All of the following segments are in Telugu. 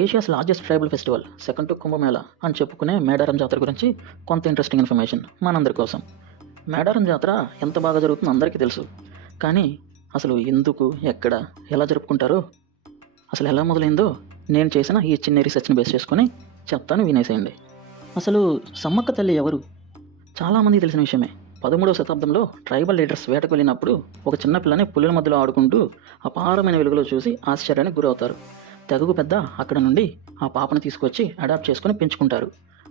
Asia's largest tribal festival second to Kumbh Mela అని చెప్పుకునే మేడారం జాతర గురించి కొంత ఇంట్రెస్టింగ్ ఇన్ఫర్మేషన్ మనందరి కోసం. మేడారం జాతర ఎంత బాగా జరుగుతుందో అందరికీ తెలుసు, కానీ అసలు ఎందుకు, ఎక్కడ, ఎలా జరుపుకుంటారో, అసలు ఎలా మొదలైందో నేను చేసిన ఈ చిన్న రీసెర్చ్ని బేస్ చేసుకొని చెప్తాను, వినేసేయండి. అసలు సమ్మక్క తల్లి ఎవరు? చాలామందికి తెలిసిన విషయమే. 13వ శతాబ్దంలో ట్రైబల్ లీడర్స్ వేటకు వెళ్ళినప్పుడు ఒక చిన్న పిల్లని పులుల మధ్యలో ఆడుకుంటూ అపారమైన వెలుగులో చూసి ఆశ్చర్యానికి గురవుతారు. తెగకు పెద్ద అక్కడ నుండి ఆ పాపను తీసుకొచ్చి అడాప్ట్ చేసుకొని పెంచుకుంటారు.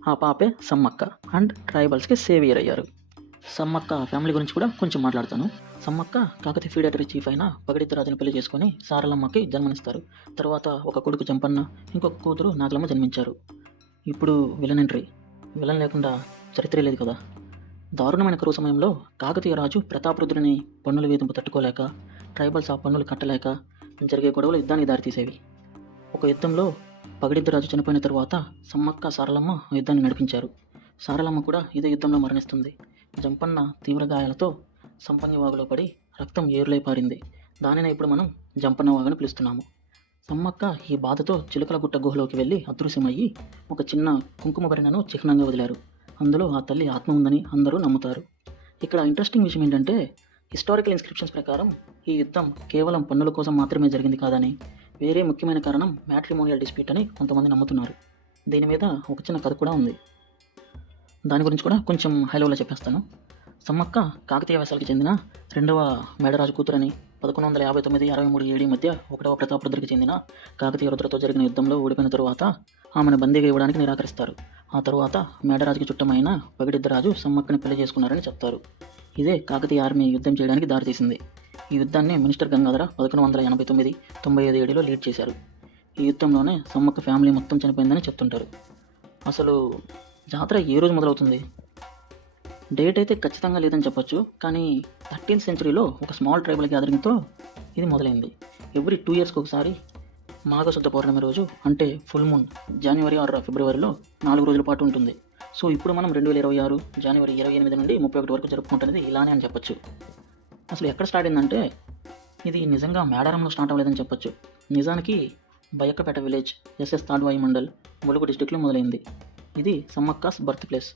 ఆ పాపే సమ్మక్క అండ్ ట్రైబల్స్కి సేవియర్ అయ్యారు. సమ్మక్క ఫ్యామిలీ గురించి కూడా కొంచెం మాట్లాడతాను. సమ్మక్క కాకతీయ ఫీడరేటరీ చీఫ్ అయిన పగడిద్ద రాజును పెళ్లి చేసుకొని సారలమ్మకి జన్మనిస్తారు. తర్వాత ఒక కొడుకు జంపన్న, ఇంకొక కూతురు నాగలమ్మ జన్మించారు. ఇప్పుడు విలన్ లేకుండా చరిత్రే లేదు కదా. దారుణమైన కరువు సమయంలో కాకతీయ రాజు ప్రతాపరుద్రుని పన్నుల వేధింపు తట్టుకోలేక, ట్రైబల్స్ ఆ పన్నులు కట్టలేక జరిగే గొడవలు యుద్ధానికి దారితీసేవి. ఒక యుద్ధంలో పగడిద్ద రాజు చనిపోయిన తరువాత సమ్మక్క సారలమ్మ యుద్ధాన్ని నడిపించారు. సారలమ్మ కూడా ఇదే యుద్ధంలో మరణిస్తుంది. జంపన్న తీవ్ర గాయాలతో సంపంగి వాగులో పడి రక్తం ఏరులై పారింది. దానినే ఇప్పుడు మనం జంపన్న వాగుని పిలుస్తున్నాము. సమ్మక్క ఈ బాధతో చిలుకల గుట్ట గుహలోకి వెళ్ళి అదృశ్యమయ్యి ఒక చిన్న కుంకుమ భరిణను చిహ్నంగా వదిలారు. అందులో ఆ తల్లి ఆత్మ ఉందని అందరూ నమ్ముతారు. ఇక్కడ ఇంట్రెస్టింగ్ విషయం ఏంటంటే, హిస్టారికల్ ఇన్స్క్రిప్షన్స్ ప్రకారం ఈ యుద్ధం కేవలం పన్నుల కోసం మాత్రమే జరిగింది కాదని, వేరే ముఖ్యమైన కారణం మ్యాట్రిమోనియల్ డిస్ప్యూట్ అని కొంతమంది నమ్ముతున్నారు. దీని మీద ఒక చిన్న కథ కూడా ఉంది. దాని గురించి కూడా కొంచెం హై లెవెల్లో చెప్పేస్తాను. సమ్మక్క కాకతీయ వంశానికి చెందిన 2వ మేడరాజు కూతురని 1159-63 ఏడీ మధ్య 1వ ప్రతాపరుద్రికి చెందిన కాకతీయ రుద్రతో జరిగిన యుద్ధంలో ఓడిపోయిన తరువాత ఆమెను బందీగా ఇవ్వడానికి నిరాకరిస్తారు. ఆ తరువాత మేడరాజుకి చుట్టమైన పగిడిద్దరాజు సమ్మక్కని పెళ్లి చేసుకున్నారని చెప్తారు. ఇదే కాకతీయ ఆర్మీ యుద్ధం చేయడానికి దారితీసింది. ఈ యుద్ధాన్ని మినిస్టర్ గంగాధర 1189-95 ఏడీలో లీడ్ చేశారు. ఈ యుద్ధంలోనే సమ్మక్క ఫ్యామిలీ మొత్తం చనిపోయిందని చెప్తుంటారు. అసలు జాతర ఏ రోజు మొదలవుతుంది? డేట్ అయితే ఖచ్చితంగా లేదని చెప్పొచ్చు, కానీ 13th సెంచరీలో ఒక స్మాల్ ట్రైబల్ గ్యాదరింగ్తో ఇది మొదలైంది. ఎవ్రీ 2 yearsకి ఒకసారి మాఘశుద్ధ పౌర్ణమి రోజు, అంటే ఫుల్ మూన్, జనవరి ఆర్ ఫిబ్రవరిలో 4 రోజుల పాటు ఉంటుంది. సో ఇప్పుడు మనం 2026 జనవరి 28 నుండి 31 వరకు జరుపుకుంటున్నది ఇలానే అని చెప్పొచ్చు. అసలు ఎక్కడ స్టార్ట్ అయిందంటే, ఇది నిజంగా మేడారంలో స్టార్ట్ అవ్వలేదని చెప్పొచ్చు. నిజానికి బయక్కపేట విలేజ్, ఎస్ఎస్ తాడ్వాయి మండల్, ములుగు డిస్టిక్లో మొదలైంది. ఇది సమ్మక్కస్ బర్త్ ప్లేస్.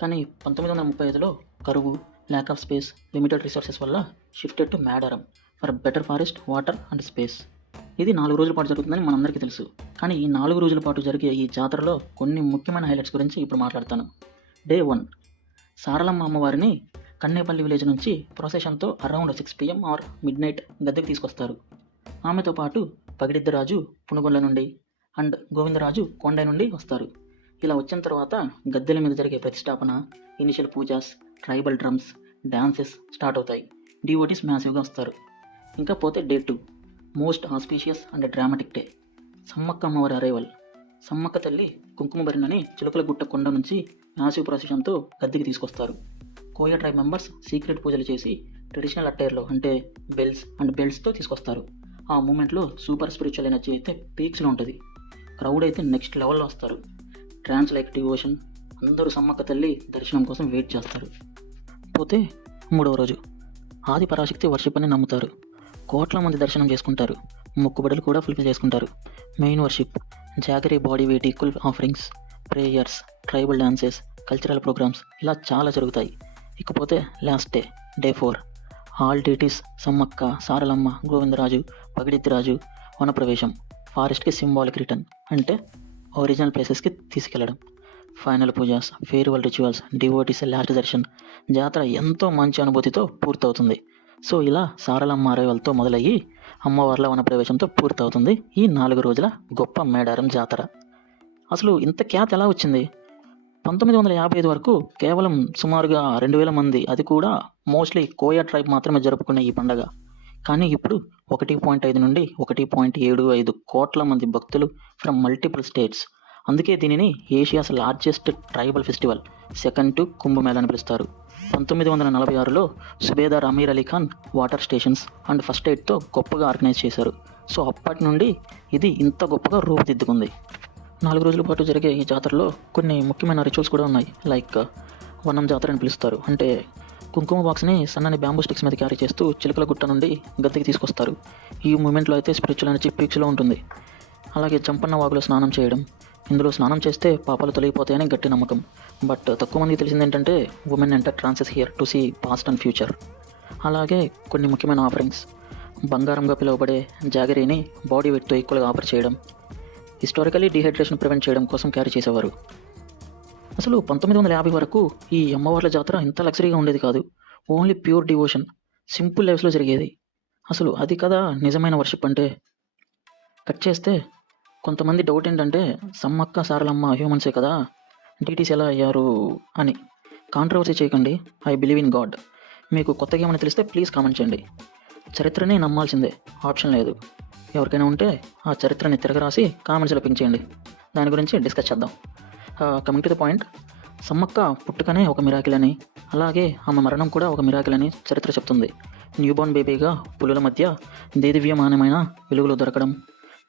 కానీ 1935లో కరువు, lack of space, limited resources వల్ల shifted to Medaram for better forest, water and space. ఇది 4 రోజుల పాటు జరుగుతుందని మనందరికీ తెలుసు. కానీ ఈ 4 రోజుల పాటు జరిగే ఈ జాతరలో కొన్ని ముఖ్యమైన హైలైట్స్ గురించి ఇప్పుడు మాట్లాడతాను. డే 1, సారలమ్మ అమ్మవారిని కన్నేపల్లి విలేజ్ నుంచి ప్రొసెషన్తో అరౌండ్ 6 PM ఆర్ మిడ్నైట్ గద్దెకి తీసుకొస్తారు. ఆమెతో పాటు పగిడిద్దరాజు పునుగొండ నుండి అండ్ గోవిందరాజు కొండై నుండి వస్తారు. ఇలా వచ్చిన తర్వాత గద్దెల మీద జరిగే ప్రతిష్టాపన, initial pujas, tribal drums, dances start అవుతాయి. డివోటీస్ మ్యాసివ్గా వస్తారు. ఇంకా పోతే day 2, most auspicious and dramatic day, Sammakka అమ్మవారి అరైవల్. సమ్మక్క తల్లి కుంకుమ భరిణని చిలుకల గుట్ట కొండ నుంచి మ్యాసివ్ ప్రొసెషన్తో గద్దెకి తీసుకొస్తారు. కోయ ట్రైబ్ మెంబర్స్ సీక్రెట్ పూజలు చేసి ట్రెడిషనల్ అట్టైర్లో, అంటే బెల్స్ అండ్ బెల్ట్స్తో తీసుకొస్తారు. ఆ మూమెంట్లో సూపర్ స్పిరిచువల్ ఎనర్జీ అయితే పీక్స్లో ఉంటుంది. క్రౌడ్ అయితే నెక్స్ట్ లెవెల్లో వస్తారు. ట్రాన్స్ లైక్ డివోషన్. అందరూ సమ్మక్క తల్లి దర్శనం కోసం వెయిట్ చేస్తారు. పోతే 3వ రోజు, ఆది పరాశక్తి వర్షిప్ అని నమ్ముతారు. కోట్ల మంది దర్శనం చేసుకుంటారు. మొక్కుబడులు కూడా ఫుల్ఫిల్ చేసుకుంటారు. Main worship, jaggery body weight equal offerings, prayers, tribal dances, cultural programmes, ఇలా చాలా జరుగుతాయి. ఇకపోతే last day 4, all deities Sammakka, Saralamma, Govindaraju, Pagididdaraju వనప్రవేశం, ఫారెస్ట్కి సింబాలిక్ రిటర్న్, అంటే ఒరిజినల్ ప్లేసెస్కి తీసుకెళ్లడం, final pujas, farewell rituals, devotees last darshan. జాతర ఎంతో మంచి అనుభూతితో పూర్తవుతుంది. సో ఇలా సారలమ్మ అరైవల్తో మొదలయ్యి అమ్మవార్ల వనప్రవేశంతో పూర్తవుతుంది ఈ 4 రోజుల గొప్ప మేడారం జాతర. అసలు ఇంత ఖ్యాతి ఎలా వచ్చింది? 1955 వరకు కేవలం సుమారుగా 2000 మంది, అది కూడా మోస్ట్లీ కోయా ట్రైబ్ మాత్రమే జరుపుకునే ఈ పండగ. కానీ ఇప్పుడు 1.5 నుండి 1.75 కోట్ల మంది భక్తులు ఫ్రమ్ మల్టిపుల్ స్టేట్స్. అందుకే దీనిని Asia's largest tribal festival second to Kumbh Mela అని పిలుస్తారు. 1946లో Subedar Amir Ali Khan water stations and first ఎయిడ్తో గొప్పగా ఆర్గనైజ్ చేశారు. సో అప్పటి నుండి ఇది ఇంత గొప్పగా రూపుదిద్దుకుంది. 4 రోజుల పాటు జరిగే ఈ జాతరలో కొన్ని ముఖ్యమైన రిచువల్స్ కూడా ఉన్నాయి. లైక్ వనం జాతర అని పిలుస్తారు. అంటే కుంకుమ బాక్స్ని సన్నని బ్యాంబూ స్టిక్స్ మీద క్యారీ చేస్తూ చిలుకల గుట్ట నుండి గద్దెకి తీసుకొస్తారు. ఈ మూమెంట్లో అయితే స్పిరిచువల్ ఎనర్జీ పీక్స్లో ఉంటుంది. అలాగే చంపన్న వాగులో స్నానం చేయడం. ఇందులో స్నానం చేస్తే పాపాలు తొలగిపోతాయని గట్టి నమ్మకం. బట్ తక్కువ మందికి తెలిసింది ఏంటంటే women enter trances here to see past and future. అలాగే కొన్ని ముఖ్యమైన ఆఫరింగ్స్. బంగారంగా పిలువబడే జాగరీని బాడీ వెయిట్తో ఈక్వల్గా ఆఫర్ చేయడం. హిస్టారికలీ డీహైడ్రేషన్ ప్రివెంట్ చేయడం కోసం క్యారీ చేసేవారు. అసలు 1950 వరకు ఈ అమ్మవార్ల జాతర ఇంత లగ్జరీగా ఉండేది కాదు. ఓన్లీ ప్యూర్ డివోషన్, సింపుల్ లైఫ్స్లో జరిగేది. అసలు అది కదా నిజమైన వర్షిప్ అంటే. కట్ చేస్తే కొంతమంది డౌట్ ఏంటంటే సమ్మక్క సారలమ్మ హ్యూమన్సే కదా, డీటీస్ ఎలా అయ్యారు అని. కాంట్రవర్సీ చేయకండి, ఐ బిలీవ్ ఇన్ గాడ్. మీకు కొత్తగా ఏమైనా తెలిస్తే ప్లీజ్ కామెంట్ చేయండి. చరిత్రని నమ్మాల్సిందే, ఆప్షన్ లేదు. ఎవరికైనా ఉంటే ఆ చరిత్రని తిరగరాసి కామెంట్స్లో పింక్ చేయండి, దాని గురించి డిస్కస్ చేద్దాం. Coming to the point, Sammakka పుట్టుకనే ఒక మిరాకిల్ అని, అలాగే ఆమె మరణం కూడా ఒక మిరాకిల్ అని చరిత్ర చెప్తుంది. న్యూబార్న్ బేబీగా పులుల మధ్య దేదివ్యమానమైన వెలుగులో దొరకడం,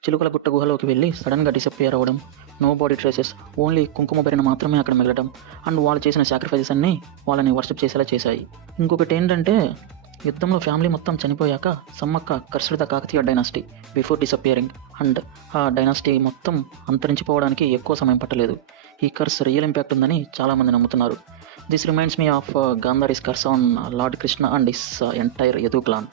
చిలుకల గుట్ట గుహలోకి వెళ్ళి సడన్గా డిసప్పియర్ అవ్వడం, నో బాడీ ట్రేసెస్, ఓన్లీ కుంకుమ బెరిన మాత్రమే అక్కడ మిగలడం, అండ్ వాళ్ళు చేసిన సాక్రిఫైసెస్ అన్నీ వాళ్ళని వర్షిప్ చేసేలా చేశాయి. ఇంకొకటి ఏంటంటే యుద్ధంలో ఫ్యామిలీ మొత్తం చనిపోయాక Sammakka cursed the Kakatiya dynasty before disappearing, and ఆ డైనాసిటీ మొత్తం అంతరించిపోవడానికి ఎక్కువ సమయం పట్టలేదు. ఈ కర్స్ రియల్ ఇంపాక్ట్ ఉందని చాలామంది నమ్ముతున్నారు. This reminds me of Gandhari's curse on lord Krishna and his entire Yadu clan.